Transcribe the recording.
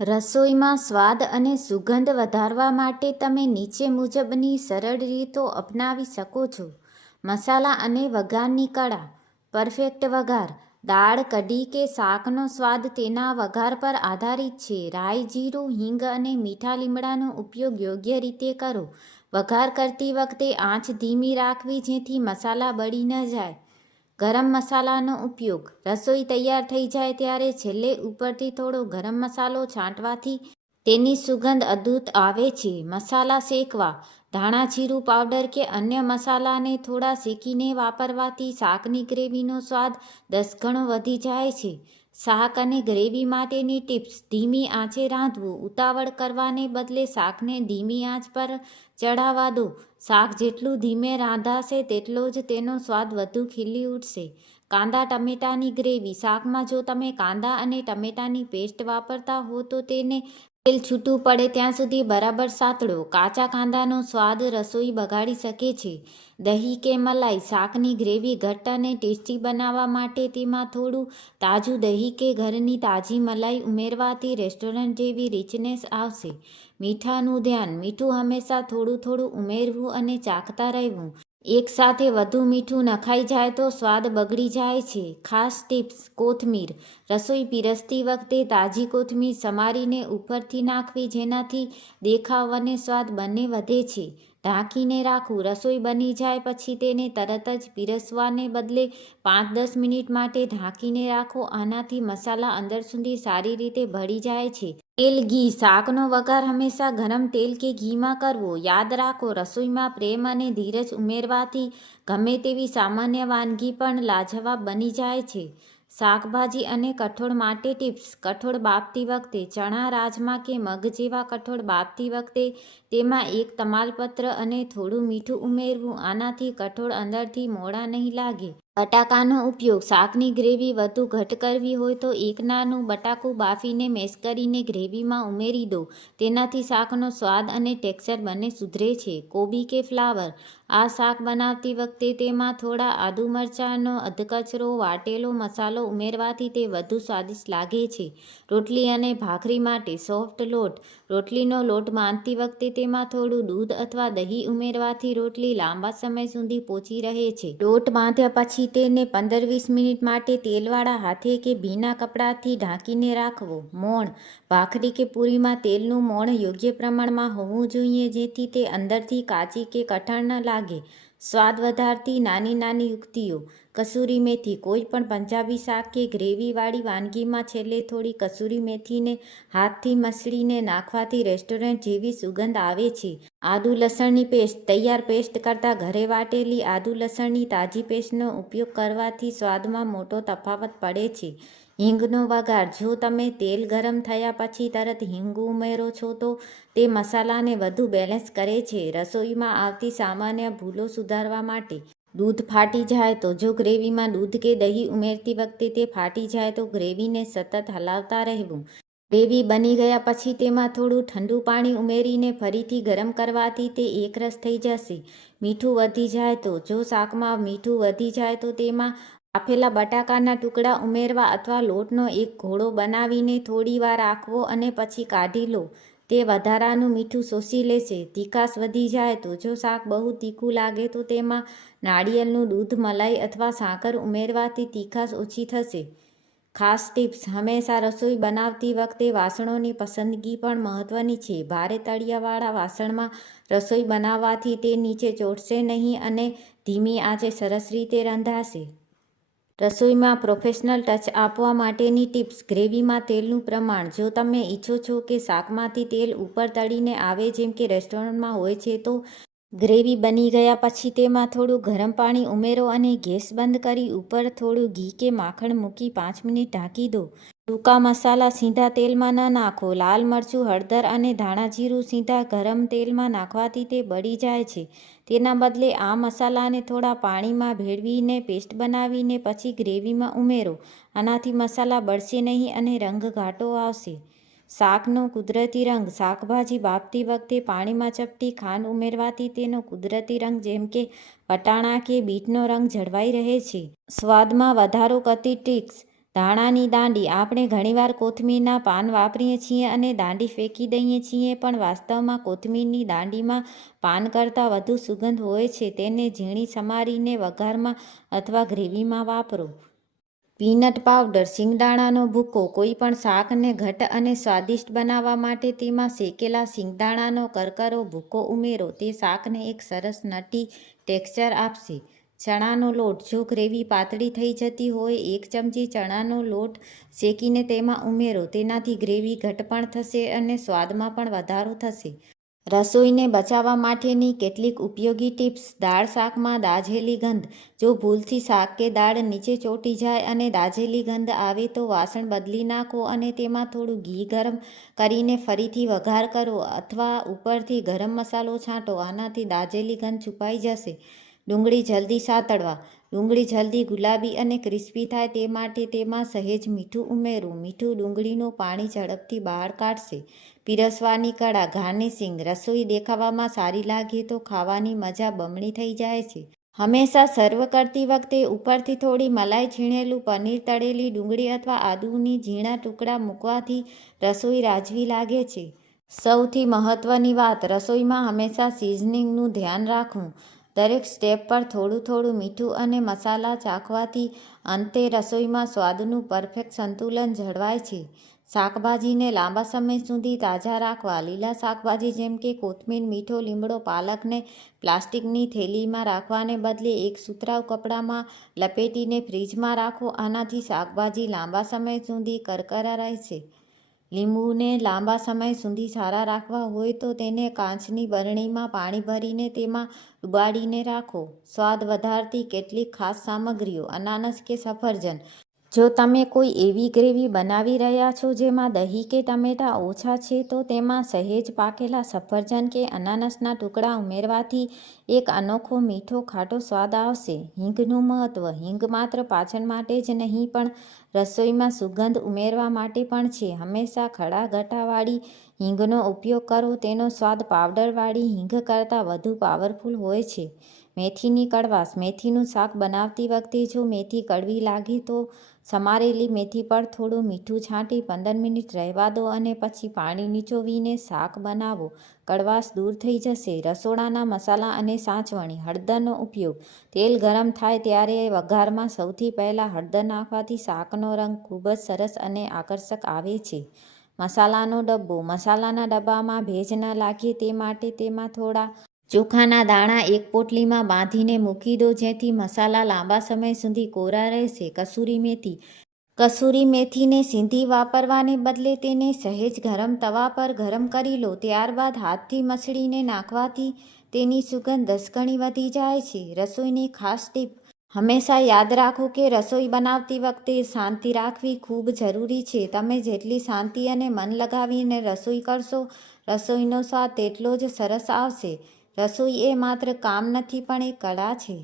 રસોઈમાં સ્વાદ અને સુગંધ વધારવા માટે તમે નીચે મુજબની સરળ રીતો અપનાવી શકો છો. મસાલા અને વઘારની કળા. પરફેક્ટ વઘાર. દાળ, કઢી કે શાકનો સ્વાદ તેના વઘાર પર આધારિત છે. રાઈ, જીરું, હિંગ અને મીઠા લીમડાનો ઉપયોગ યોગ્ય રીતે કરો. વઘાર કરતી વખતે આંચ ધીમી રાખવી જેથી મસાલા બળી ન જાય. ગરમ મસાલાનો ઉપયોગ. રસોઈ તૈયાર થઈ જાય ત્યારે છેલ્લે ઉપરથી થોડો ગરમ મસાલો છાંટવાથી તેની સુગંધ અદ્ભુત આવે છે. મસાલા શેકવા. ધાણા જીરું પાવડર કે અન્ય મસાલાને થોડા શેકીને વાપરવાથી શાકની ગ્રેવીનો સ્વાદ 10 ગણો વધી જાય છે. શાક અને ગ્રેવી માટેની ટિપ્સ. ધીમી આંચે રાંધવું. ઉતાવળ કરવાને બદલે શાકને ધીમી આંચ પર ચઢાવવા દો. શાક જેટલું ધીમે રાંધાશે તેટલો જ તેનો સ્વાદ વધુ ખીલી ઉઠશે. કાંદા ટમેટાની ગ્રેવી. શાકમાં જો તમે કાંદા અને ટમેટાની પેસ્ટ વાપરતા હો તો તેને તેલ છૂટું પડે ત્યાં સુધી બરાબર સાતળો. કાચા કાંદાનો સ્વાદ રસોઈ બગાડી શકે છે. દહીં કે મલાઈ. શાકની ગ્રેવી ઘટ્ટ અને ટેસ્ટી બનાવવા માટે તેમાં થોડું તાજું દહીં કે ઘરની તાજી મલાઈ ઉમેરવાથી રેસ્ટોરન્ટ જેવી રીચનેસ આવશે. મીઠાનું ધ્યાન. મીઠું હંમેશા થોડું થોડું ઉમેરવું અને ચાખતા રહેવું. એકસાથે વધુ મીઠું નખાઈ જાય તો સ્વાદ બગડી જાય છે. ખાસ ટિપ્સ. કોથમીર. રસોઈ પીરસતી વખતે તાજી કોથમીર સમારીને ઉપરથી નાખવી જેનાથી દેખાવ અને સ્વાદ બંને વધે છે. ઢાંકીને રાખવું. રસોઈ બની જાય પછી તેને તરત જ પીરસવાને બદલે 5-10 મિનિટ માટે ઢાંકીને રાખો. આનાથી મસાલા અંદર સુધી સારી રીતે ભળી જાય છે. તેલ, ઘી. શાકનો વઘાર હંમેશા ગરમ તેલ કે ઘીમાં કરવો. યાદ રાખો, રસોઈમાં પ્રેમ અને ધીરજ ઉમેરવાથી ગમે તેવી સામાન્ય વાનગી પણ લાજવાબ બની જાય છે. શાકભાજી અને કઠોળ માટે ટિપ્સ. કઠોળ બાફતી વખતે. ચણા, રાજમા કે મગ જેવા કઠોળ બાફતી વખતે તેમાં એક તમાલપત્ર અને થોડું મીઠું ઉમેરવું. આનાથી કઠોળ અંદરથી મોડા નહીં લાગે. બટાકાનો ઉપયોગ. શાકની ગ્રેવી વધુ ઘટ્ટ કરવી હોય તો એક નાનું બટાકું બાફીને મેશ કરીને ગ્રેવીમાં ઉમેરી દો. તેનાથી શાકનો સ્વાદ અને ટેક્સચર બંને સુધરે છે. કોબી કે ફ્લાવર. આ શાક બનાવતી વખતે તેમાં થોડા આદુ મરચાંનો અધકચરો વાટેલો મસાલો ઉમેરવાથી તે વધુ સ્વાદિષ્ટ લાગે છે. રોટલી અને ભાખરી માટે. સોફ્ટ લોટ. રોટલીનો લોટ બાંધતી વખતે તેમાં થોડું દૂધ અથવા દહીં ઉમેરવાથી રોટલી લાંબા સમય સુધી પોચી રહે છે. લોટ બાંધ્યા પછી તેને 15-20 મિનિટ માટે તેલવાળા હાથે કે ભીના કપડાથી ઢાંકીને રાખવો. મોણ. ભાખરી કે પૂરીમાં તેલનું મોણ યોગ્ય પ્રમાણમાં હોવું જોઈએ જેથી તે અંદરથી કાચી કે કઠણ ન લાગે. સ્વાદ વધારતી નાની નાની યુક્તિઓ. કસૂરી મેથી. કોઈ પણ પંજાબી શાક કે ગ્રેવીવાળી વાનગીમાં છેલ્લે થોડી કસૂરી મેથીને હાથથી મસળીને નાખવાથી રેસ્ટોરન્ટ જેવી સુગંધ આવે છે. આદુ લસણની પેસ્ટ. તૈયાર પેસ્ટ કરતાં ઘરે વાટેલી આદુ લસણની તાજી પેસ્ટનો ઉપયોગ કરવાથી સ્વાદમાં મોટો તફાવત પડે છે. હિંગનો વઘાર. જો તમે તેલ ગરમ થયા પછી તરત હિંગ ઉમેરો છો તો તે મસાલાને વધુ બેલેન્સ કરે છે. રસોઈમાં આવતી સામાન્ય ભૂલો સુધારવા માટે. દૂધ ફાટી જાય તો. જો ગ્રેવીમાં દૂધ કે દહીં ઉમેરતી વખતે તે ફાટી જાય તો ગ્રેવીને સતત હલાવતા રહેવું. ગ્રેવી બની ગયા પછી તેમાં થોડું ઠંડુ પાણી ઉમેરીને ફરીથી ગરમ કરવાથી તે એકરસ થઈ જશે. મીઠું વધી જાય તો. જો શાકમાં મીઠું વધી જાય તો તેમાં બાફેલા બટાકાના ટુકડા ઉમેરવા અથવા લોટનો એક ઘોળો બનાવીને થોડી વાર રાખવો અને પછી કાઢી લો. તે વધારાનું મીઠું શોષી લેશે. તીખાશ વધી જાય તો. જો શાક બહુ તીખું લાગે તો તેમાં નાળિયેરનું દૂધ, મલાઈ અથવા સાકર ઉમેરવાથી તીખાશ ઓછી થશે. ખાસ ટિપ્સ. હંમેશા રસોઈ બનાવતી વખતે વાસણોની પસંદગી પણ મહત્વની છે. ભારે તળિયાવાળા વાસણમાં રસોઈ બનાવવાથી તે નીચે ચોંટશે નહીં અને ધીમી આંચે સરસ રીતે રંધાશે. રસોઈમાં પ્રોફેશનલ ટચ આપવા માટેની ટિપ્સ. ગ્રેવીમાં તેલનું પ્રમાણ. જો તમે ઈચ્છો છો કે શાકમાંથી તેલ ઉપર તળીને આવે જેમ કે રેસ્ટોરન્ટમાં હોય છે તો ગ્રેવી બની ગયા પછી તેમાં થોડું ગરમ પાણી ઉમેરો અને ગેસ બંધ કરી ઉપર થોડું ઘી કે માખણ મૂકી 5 મિનિટ ઢાંકી દો. સૂકા મસાલા સીધા તેલમાં ન નાખો. લાલ મરચું, હળદર અને ધાણા જીરું સીધા ગરમ તેલમાં નાખવાથી તે બળી જાય છે. તેના બદલે આ મસાલાને થોડા પાણીમાં ભેળવીને પેસ્ટ બનાવીને પછી ગ્રેવીમાં ઉમેરો. આનાથી મસાલા બળશે નહીં અને રંગ ઘાટો આવશે. શાકનો કુદરતી રંગ. શાકભાજી બાફતી વખતે પાણીમાં ચપટી ખાંડ ઉમેરવાથી તેનો કુદરતી રંગ જેમ કે વટાણા કે બીટનો રંગ જળવાઈ રહે છે. સ્વાદમાં વધારો કરતી ટ્રિક્સ. ધાણાની દાંડી. આપણે ઘણીવાર કોથમીરના પાન વાપરીએ છીએ અને દાંડી ફેંકી દઈએ છીએ, પણ વાસ્તવમાં કોથમીરની દાંડીમાં પાન કરતાં વધુ સુગંધ હોય છે. તેને ઝીણી સમારીને વઘારમાં અથવા ગ્રેવીમાં વાપરો. Peanut powder. શિંગદાણાનો ભૂકો. કોઈ પણ શાકને ઘટ્ટ અને સ્વાદિષ્ટ બનાવવા માટે તેમાં શેકેલા શિંગદાણાનો કરકરો ભૂકો ઉમેરો. તે શાકને એક સરસ નટી ટેક્સચર આપશે. ચણાનો લોટ. જો ગ્રેવી પાતળી થઈ જતી હોય, 1 ચમચી ચણાનો લોટ શેકીને તેમાં ઉમેરો. તેનાથી ગ્રેવી ઘટ્ટ પણ થશે અને સ્વાદમાં પણ વધારો થશે. રસોઈને બચાવવા માટેની કેટલીક ઉપયોગી ટિપ્સ. દાળ શાકમાં દાઝેલી ગંધ. જો ભૂલથી શાક કે દાળ નીચે ચોંટી જાય અને દાઝેલી ગંધ આવે તો વાસણ બદલી નાખો અને તેમાં થોડું ઘી ગરમ કરીને ફરીથી વઘાર કરો અથવા ઉપરથી ગરમ મસાલો છાંટો. આનાથી દાઝેલી ગંધ છુપાઈ જશે. ડુંગળી જલ્દી સાતળવા. ડુંગળી જલ્દી ગુલાબી અને ક્રિસ્પી થાય તે માટે તેમાં સહેજ મીઠું ઉમેરો. મીઠું ડુંગળીનું પાણી ઝડપથી બહાર કાઢશે. પીરસવાની કળા. ગાર્નિશિંગ. રસોઈ દેખાવામાં સારી લાગે તો ખાવાની મજા બમણી થઈ જાય છે. હંમેશા સર્વ કરતી વખતે ઉપરથી થોડી મલાઈ, છીણેલું પનીર, તળેલી ડુંગળી અથવા આદુની ઝીણા ટુકડા મૂકવાથી રસોઈ રાજવી લાગે છે. સૌથી મહત્વની વાત. રસોઈમાં હંમેશા સિઝનિંગનું ધ્યાન રાખવું. દરેક સ્ટેપ પર થોડું થોડું મીઠું અને મસાલા ચાખવાથી અંતે રસોઈમાં સ્વાદનું પરફેક્ટ સંતુલન જળવાય છે. શાકભાજીને લાંબા સમય સુધી તાજા રાખવા. લીલા શાકભાજી જેમ કે કોથમીર, મીઠો લીમડો, પાલકને પ્લાસ્ટિકની થેલીમાં રાખવાને બદલે એક સુતરાઉ કપડામાં લપેટીને ફ્રીજમાં રાખો. આનાથી શાકભાજી લાંબા સમય સુધી કરકરા રહેશે. લીંબુને લાંબા સમય સુધી સારા રાખવા હોય તો તેને કાચની બરણીમાં પાણી ભરીને તેમાં ડુબાડીને રાખો. સ્વાદ વધારતી કેટલીક ખાસ સામગ્રીઓ. અનાનસ કે સફરજન. જો તમે કોઈ એવી ગ્રેવી બનાવી રહ્યા છો જેમાં દહીં કે ટમેટાં ઓછા છે, તો તેમાં સહેજ પાકેલા સફરજન કે અનાનસના ટુકડા ઉમેરવાથી એક અનોખો મીઠો ખાટો સ્વાદ આવશે. હિંગનું મહત્વ. હિંગ માત્ર પાચન માટે જ નહીં પણ રસોઈમાં સુગંધ ઉમેરવા માટે પણ છે. હંમેશા ખડા ગઠ્ઠાવાળી હિંગનો ઉપયોગ કરો. તેનો સ્વાદ પાવડરવાળી હિંગ કરતાં વધુ પાવરફુલ હોય છે. મેથીની કડવાશ. મેથીનું શાક બનાવતી વખતે જો મેથી કડવી લાગે તો સમારેલી મેથી પર થોડું મીઠું છાંટી 15 મિનિટ રહેવા દો અને પછી પાણી નીચોવીને શાક બનાવો. કડવાશ દૂર થઈ જશે. રસોડાના મસાલા અને સાચવણી. હળદરનો ઉપયોગ. તેલ ગરમ થાય ત્યારે વઘારમાં સૌથી પહેલાં હળદર નાખવાથી શાકનો રંગ ખૂબ જ સરસ અને આકર્ષક આવે છે. મસાલાનો ડબ્બો. મસાલાના ડબ્બામાં ભેજ ન લાગે તે માટે તેમાં થોડા ચોખાના દાણા એક પોટલીમાં બાંધીને મૂકી દો જેથી મસાલા લાંબા સમય સુધી કોરા રહેશે. કસૂરી મેથી. કસૂરી મેથીને સીધી વાપરવાને બદલે તેને સહેજ ગરમ તવા પર ગરમ કરી લો. ત્યારબાદ હાથથી મસળીને નાખવાથી તેની સુગંધ 10 ગણી વધી જાય છે. રસોઈની ખાસ ટીપ. હંમેશા યાદ રાખો કે રસોઈ બનાવતી વખતે શાંતિ રાખવી ખૂબ જરૂરી છે. તમે જેટલી શાંતિ અને મન લગાવીને રસોઈ કરશો, રસોઈનો સ્વાદ તેટલો જ સરસ આવશે. રસોઈ એ માત્ર કામ નથી પણ એક કળા છે.